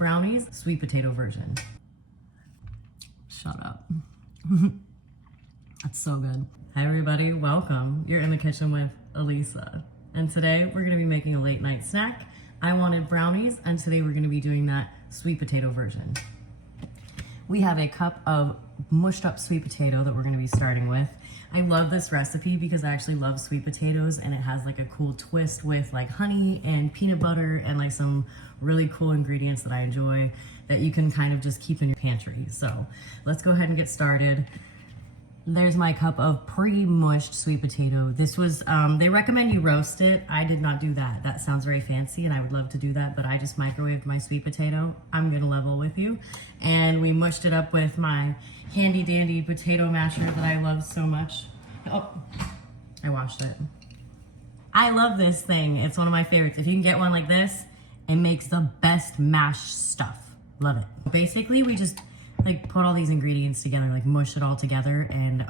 Brownies, sweet potato version. Shut up. That's so good. Hi everybody, welcome. You're in the kitchen with Elisa. And today we're gonna be making a late night snack. I wanted brownies, and today we're gonna be doing that sweet potato version. We have a cup of mushed up sweet potato that we're gonna be starting with. I love this recipe because I actually love sweet potatoes, and it has like a cool twist with like honey and peanut butter and like some really cool ingredients that I enjoy that you can kind of just keep in your pantry. So let's go ahead and get started. There's my cup of pre-mushed sweet potato. This was, they recommend you roast it. I did not do that. That sounds very fancy and I would love to do that, but I just microwaved my sweet potato. I'm gonna level with you. And we mushed it up with my handy dandy potato masher that I love so much. Oh, I washed it. I love this thing. It's one of my favorites. If you can get one like this, it makes the best mashed stuff. Love it. Basically, we just like put all these ingredients together, like mush it all together and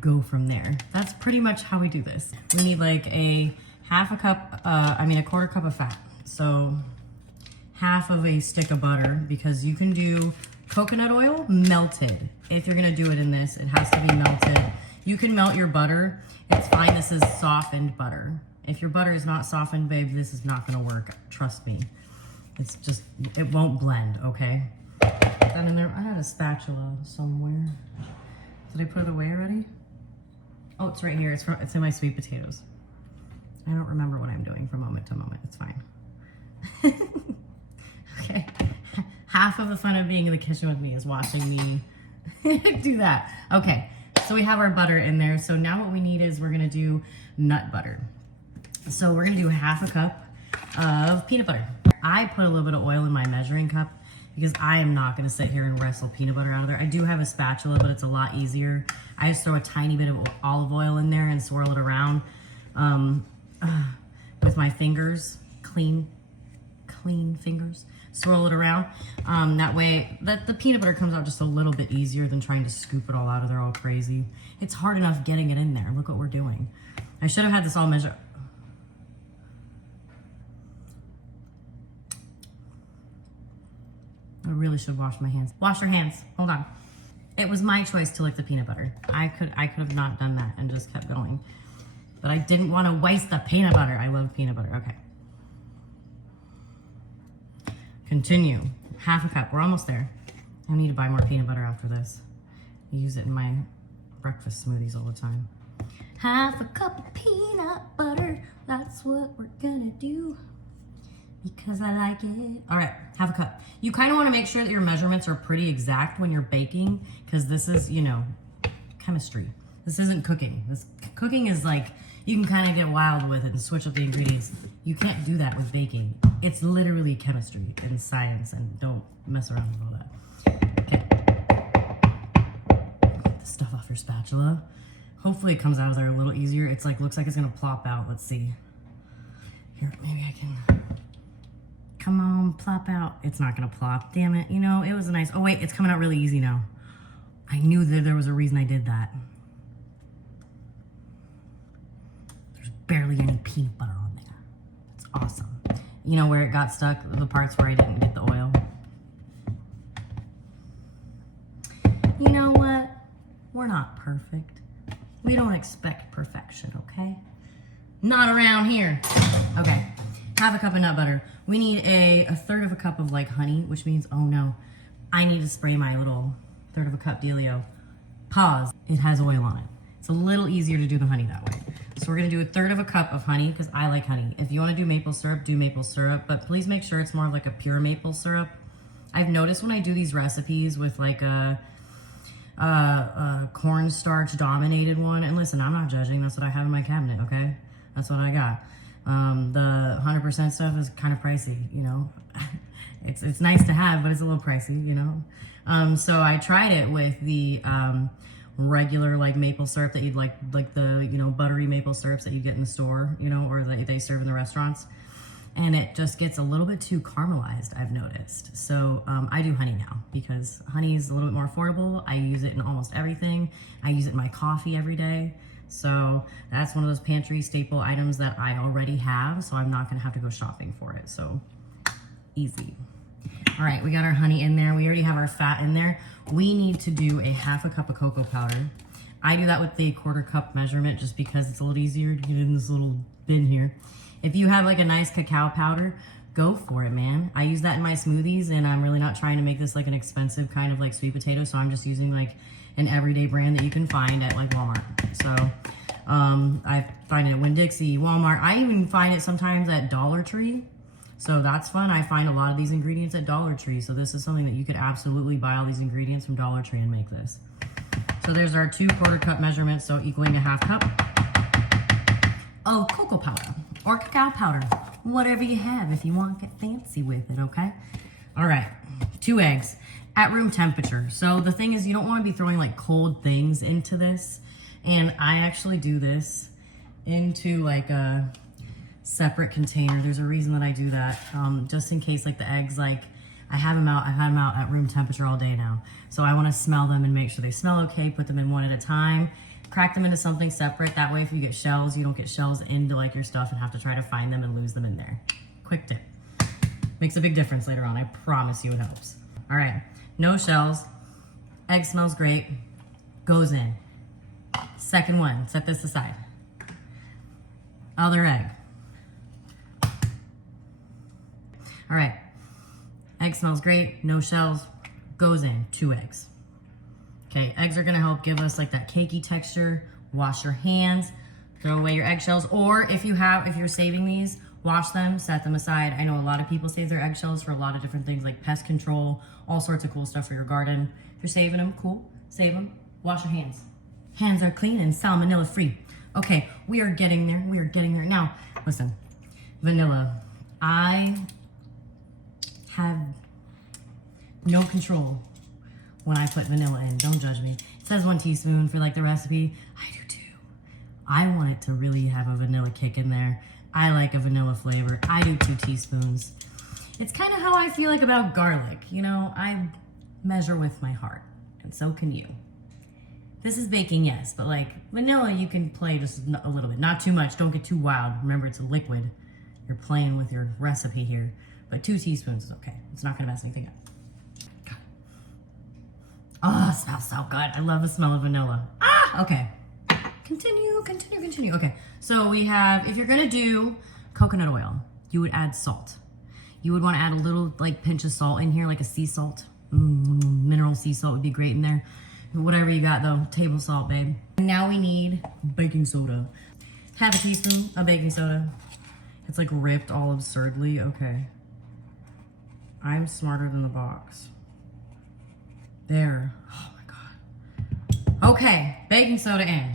go from there. That's pretty much how we do this. We need like a quarter cup of fat. So half of a stick of butter, because you can do coconut oil melted. If you're gonna do it in this, it has to be melted. You can melt your butter. It's fine, this is softened butter. If your butter is not softened, babe, this is not gonna work, trust me. It's just, it won't blend, okay? And in there, I had a spatula somewhere. Did I put it away already? Oh, it's right here. It's in my sweet potatoes. I don't remember what I'm doing from moment to moment. It's fine. Okay. Half of the fun of being in the kitchen with me is watching me do that. Okay. So we have our butter in there. So now what we need is we're going to do nut butter. So we're going to do half a cup of peanut butter. I put a little bit of oil in my measuring cup because I am not gonna sit here and wrestle peanut butter out of there. I do have a spatula, but it's a lot easier. I just throw a tiny bit of olive oil in there and swirl it around with my fingers, clean fingers. Swirl it around. That way, the peanut butter comes out just a little bit easier than trying to scoop it all out of there all crazy. It's hard enough getting it in there. Look what we're doing. I should have had this all measured. I really should wash my hands. Wash your hands. Hold on. It was my choice to lick the peanut butter. I could have not done that and just kept going. But I didn't want to waste the peanut butter. I love peanut butter. Okay. Continue. Half a cup. We're almost there. I need to buy more peanut butter after this. I use it in my breakfast smoothies all the time. Half a cup of peanut butter. That's what we're gonna do. Because I like it. All right, half a cup. You kind of want to make sure that your measurements are pretty exact when you're baking, because this is, you know, chemistry. This isn't cooking. Cooking is like, you can kind of get wild with it and switch up the ingredients. You can't do that with baking. It's literally chemistry and science, and don't mess around with all that. Okay. Get the stuff off your spatula. Hopefully it comes out of there a little easier. It's like, looks like it's gonna plop out. Let's see. Here, maybe I can. Come on, plop out. It's not gonna plop, damn it. You know, it was a nice, oh wait, it's coming out really easy now. I knew that there was a reason I did that. There's barely any peanut butter on there. It's awesome. You know where it got stuck? The parts where I didn't get the oil. You know what? We're not perfect. We don't expect perfection, okay? Not around here. Okay. Half a cup of nut butter. We need a third of a cup of like honey, which means, oh no, I need to spray my little third of a cup dealio. Pause, it has oil on it. It's a little easier to do the honey that way. So we're gonna do a third of a cup of honey because I like honey. If you wanna do maple syrup, do maple syrup, but please make sure it's more like a pure maple syrup. I've noticed when I do these recipes with like a cornstarch dominated one, and listen, I'm not judging, that's what I have in my cabinet, okay? That's what I got. The 100% stuff is kind of pricey, you know. It's nice to have, but it's a little pricey, you know. So I tried it with the regular like maple syrup that you'd like the, you know, buttery maple syrups that you get in the store, you know, or that they serve in the restaurants. And it just gets a little bit too caramelized, I've noticed. So I do honey now because honey is a little bit more affordable. I use it in almost everything. I use it in my coffee every day. So that's one of those pantry staple items that I already have, so I'm not gonna have to go shopping for it, so easy. All right, we got our honey in there. We already have our fat in there. We need to do a 1/2 cup of cocoa powder. I do that with the 1/4 cup measurement just because it's a little easier to get in this little bin here. If you have like a nice cacao powder, go for it, man. I use that in my smoothies, and I'm really not trying to make this like an expensive kind of like sweet potato, so I'm just using like an everyday brand that you can find at like Walmart. So I find it at Winn-Dixie, Walmart. I even find it sometimes at Dollar Tree. So that's fun. I find a lot of these ingredients at Dollar Tree. So this is something that you could absolutely buy all these ingredients from Dollar Tree and make this. So there's our 2 1/4 cup measurements, so equaling a 1/2 cup of cocoa powder or cacao powder, whatever you have if you want to get fancy with it, okay? All right, 2 eggs at room temperature. So the thing is, you don't want to be throwing like cold things into this. And I actually do this into like a separate container. There's a reason that I do that, just in case like the eggs, like I've had them out at room temperature all day now. So I want to smell them and make sure they smell okay, put them in one at a time, crack them into something separate. That way if you get shells, you don't get shells into like your stuff and have to try to find them and lose them in there. Quick tip. Makes a big difference later on. I promise you it helps. All right, no shells. Egg smells great. Goes in. Second one, set this aside. Other egg. All right, egg smells great, no shells, goes in, 2 eggs. Okay, eggs are gonna help give us like that cakey texture. Wash your hands, throw away your eggshells, or if you're saving these, wash them, set them aside. I know a lot of people save their eggshells for a lot of different things like pest control, all sorts of cool stuff for your garden. If you're saving them, cool, save them, wash your hands. Hands are clean and salmonella free. Okay, we are getting there, Now, listen, vanilla. I have no control when I put vanilla in. Don't judge me. It says 1 teaspoon for like the recipe. I do too. I want it to really have a vanilla kick in there. I like a vanilla flavor. I do 2 teaspoons. It's kind of how I feel like about garlic. You know, I measure with my heart, and so can you. This is baking, yes, but like vanilla, you can play just a little bit. Not too much. Don't get too wild. Remember, it's a liquid. You're playing with your recipe here. But 2 teaspoons is okay. It's not gonna mess anything up. Oh, it smells so good. I love the smell of vanilla. Okay. Continue. Okay, so we have, if you're gonna do coconut oil, you would add salt. You would wanna add a little like pinch of salt in here, like a sea salt. Mineral sea salt would be great in there. Whatever you got though, table salt, babe. Now we need baking soda. 1/2 teaspoon of baking soda. It's like ripped all absurdly, okay. I'm smarter than the box. There. Oh my God. Okay, baking soda in.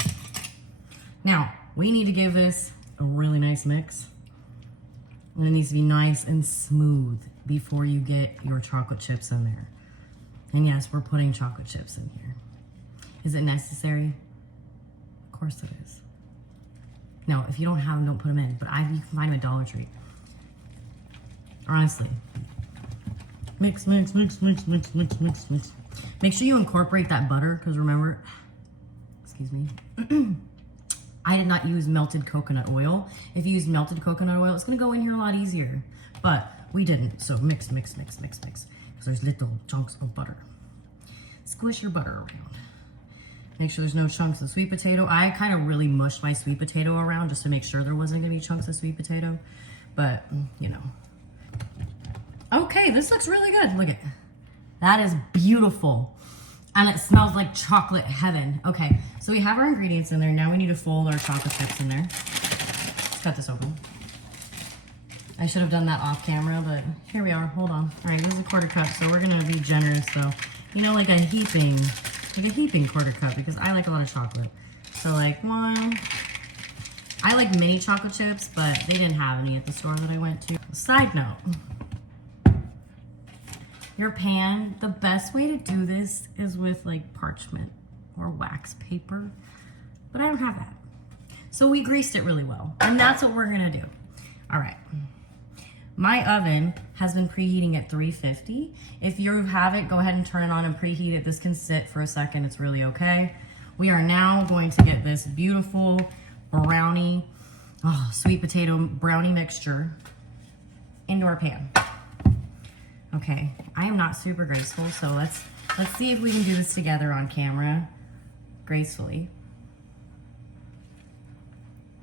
Now, we need to give this a really nice mix. And it needs to be nice and smooth before you get your chocolate chips in there. And yes, we're putting chocolate chips in here. Is it necessary? Of course it is. No, if you don't have them, don't put them in. But you can find them at Dollar Tree. Honestly. Mix. Make sure you incorporate that butter, because remember, excuse me, I did not use melted coconut oil. If you use melted coconut oil, it's gonna go in here a lot easier, but we didn't. So mix, because there's little chunks of butter. Squish your butter around. Make sure there's no chunks of sweet potato. I kind of really mushed my sweet potato around just to make sure there wasn't gonna be chunks of sweet potato, but you know. Okay, this looks really good. Look at that, is beautiful. And it smells like chocolate heaven. Okay, so we have our ingredients in there. Now we need to fold our chocolate chips in there. Let's cut this open. I should have done that off camera, but here we are. Hold on. All right, this is a 1/4 cup, so we're gonna be generous though. You know, like a heaping 1/4 cup, because I like a lot of chocolate. So like 1. I like mini chocolate chips, but they didn't have any at the store that I went to. Side note. Your pan, the best way to do this is with like parchment or wax paper, but I don't have that. So we greased it really well, and that's what we're gonna do. All right. My oven has been preheating at 350. If you have it, go ahead and turn it on and preheat it. This can sit for a second, it's really okay. We are now going to get this beautiful brownie, sweet potato brownie mixture into our pan. Okay, I am not super graceful, so let's see if we can do this together on camera gracefully.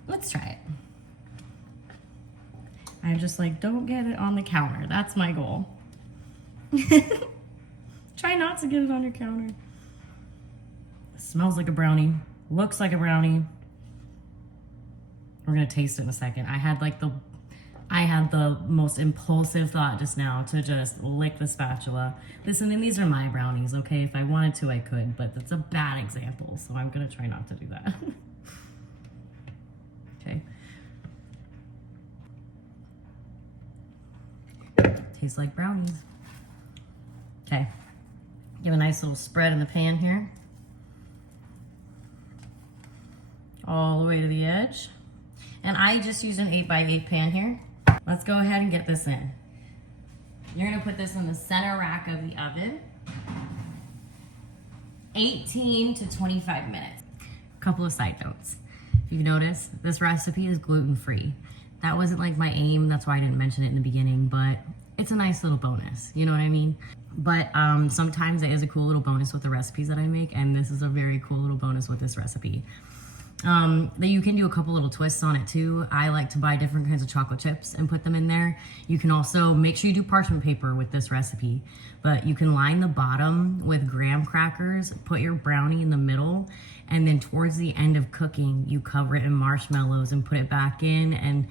Let's try it. I'm just like, don't get it on the counter. That's my goal. Try not to get it on your counter. It smells like a brownie. Looks like a brownie. We're gonna taste it in a second. I had the most impulsive thought just now to just lick the spatula. Listen, and these are my brownies, okay? If I wanted to, I could, but that's a bad example, so I'm gonna try not to do that. Okay. Tastes like brownies. Okay. Give a nice little spread in the pan here. All the way to the edge. And I just used an 8x8 pan here. Let's go ahead and get this in. You're gonna put this in the center rack of the oven. 18 to 25 minutes. Couple of side notes. If you've noticed, this recipe is gluten-free. That wasn't like my aim, that's why I didn't mention it in the beginning, but it's a nice little bonus, you know what I mean? But sometimes it is a cool little bonus with the recipes that I make, and this is a very cool little bonus with this recipe. That you can do a couple little twists on it too. I like to buy different kinds of chocolate chips and put them in there. You can also make sure you do parchment paper with this recipe, but you can line the bottom with graham crackers, put your brownie in the middle, and then towards the end of cooking, you cover it in marshmallows and put it back in and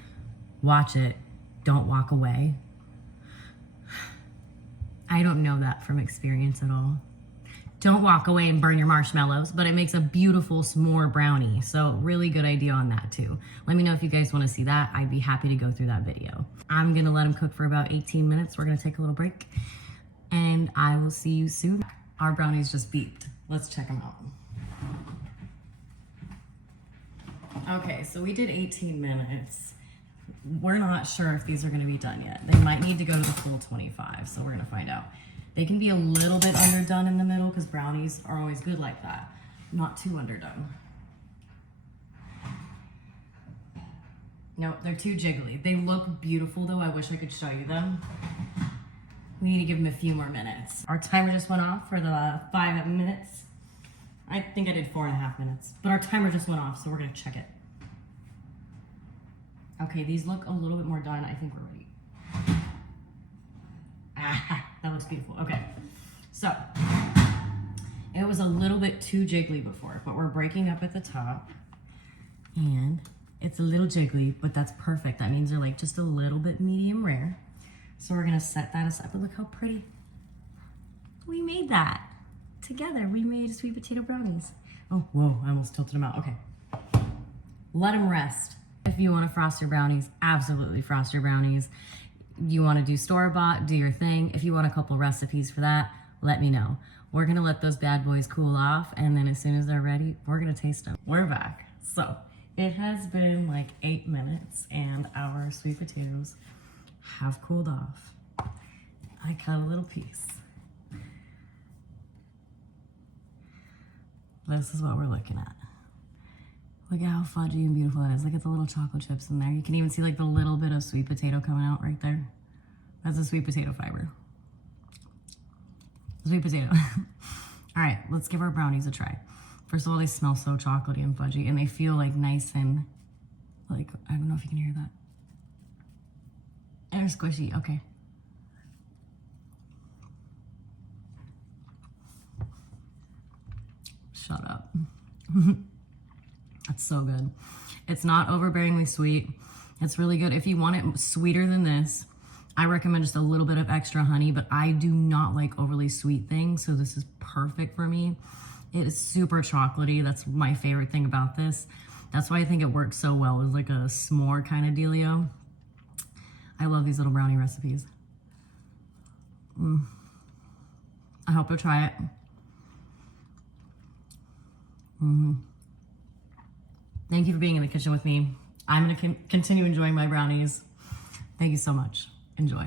watch it. Don't walk away. I don't know that from experience at all. Don't walk away and burn your marshmallows, but it makes a beautiful s'more brownie. So really good idea on that too. Let me know if you guys want to see that. I'd be happy to go through that video. I'm gonna let them cook for about 18 minutes. We're gonna take a little break and I will see you soon. Our brownies just beeped. Let's check them out. Okay, so we did 18 minutes. We're not sure if these are gonna be done yet. They might need to go to the full 25, so we're gonna find out. They can be a little bit underdone in the middle because brownies are always good like that. Not too underdone. Nope, they're too jiggly. They look beautiful though. I wish I could show you them. We need to give them a few more minutes. Our timer just went off for the 5 minutes. I think I did 4.5 minutes, but our timer just went off, so we're gonna check it. Okay, these look a little bit more done. I think we're ready. Ah, that looks beautiful. Okay, so it was a little bit too jiggly before, but we're breaking up at the top and it's a little jiggly, but that's perfect. That means they're like just a little bit medium rare. So we're gonna set that aside, but look how pretty. We made that together. We made sweet potato brownies. Oh, whoa, I almost tilted them out. Okay, let them rest. If you wanna frost your brownies, absolutely frost your brownies. You want to do store-bought, do your thing. If you want a couple recipes for that, let me know. We're gonna let those bad boys cool off, and then as soon as they're ready, we're gonna taste them. We're back. So it has been like 8 minutes and our sweet potatoes have cooled off. I cut a little piece. This is what we're looking at. Look at how fudgy and beautiful it is. Look at the little chocolate chips in there. You can even see like the little bit of sweet potato coming out right there. That's a sweet potato fiber. Sweet potato. All right, let's give our brownies a try. First of all, they smell so chocolatey and fudgy, and they feel like nice and like, I don't know if you can hear that. They're squishy, okay. Shut up. That's so good. It's not overbearingly sweet. It's really good. If you want it sweeter than this, I recommend just a little bit of extra honey, but I do not like overly sweet things, so this is perfect for me. It is super chocolatey. That's my favorite thing about this. That's why I think it works so well. It's like a s'more kind of dealio. I love these little brownie recipes. I hope you'll try it. Thank you for being in the kitchen with me. I'm gonna continue enjoying my brownies. Thank you so much. Enjoy.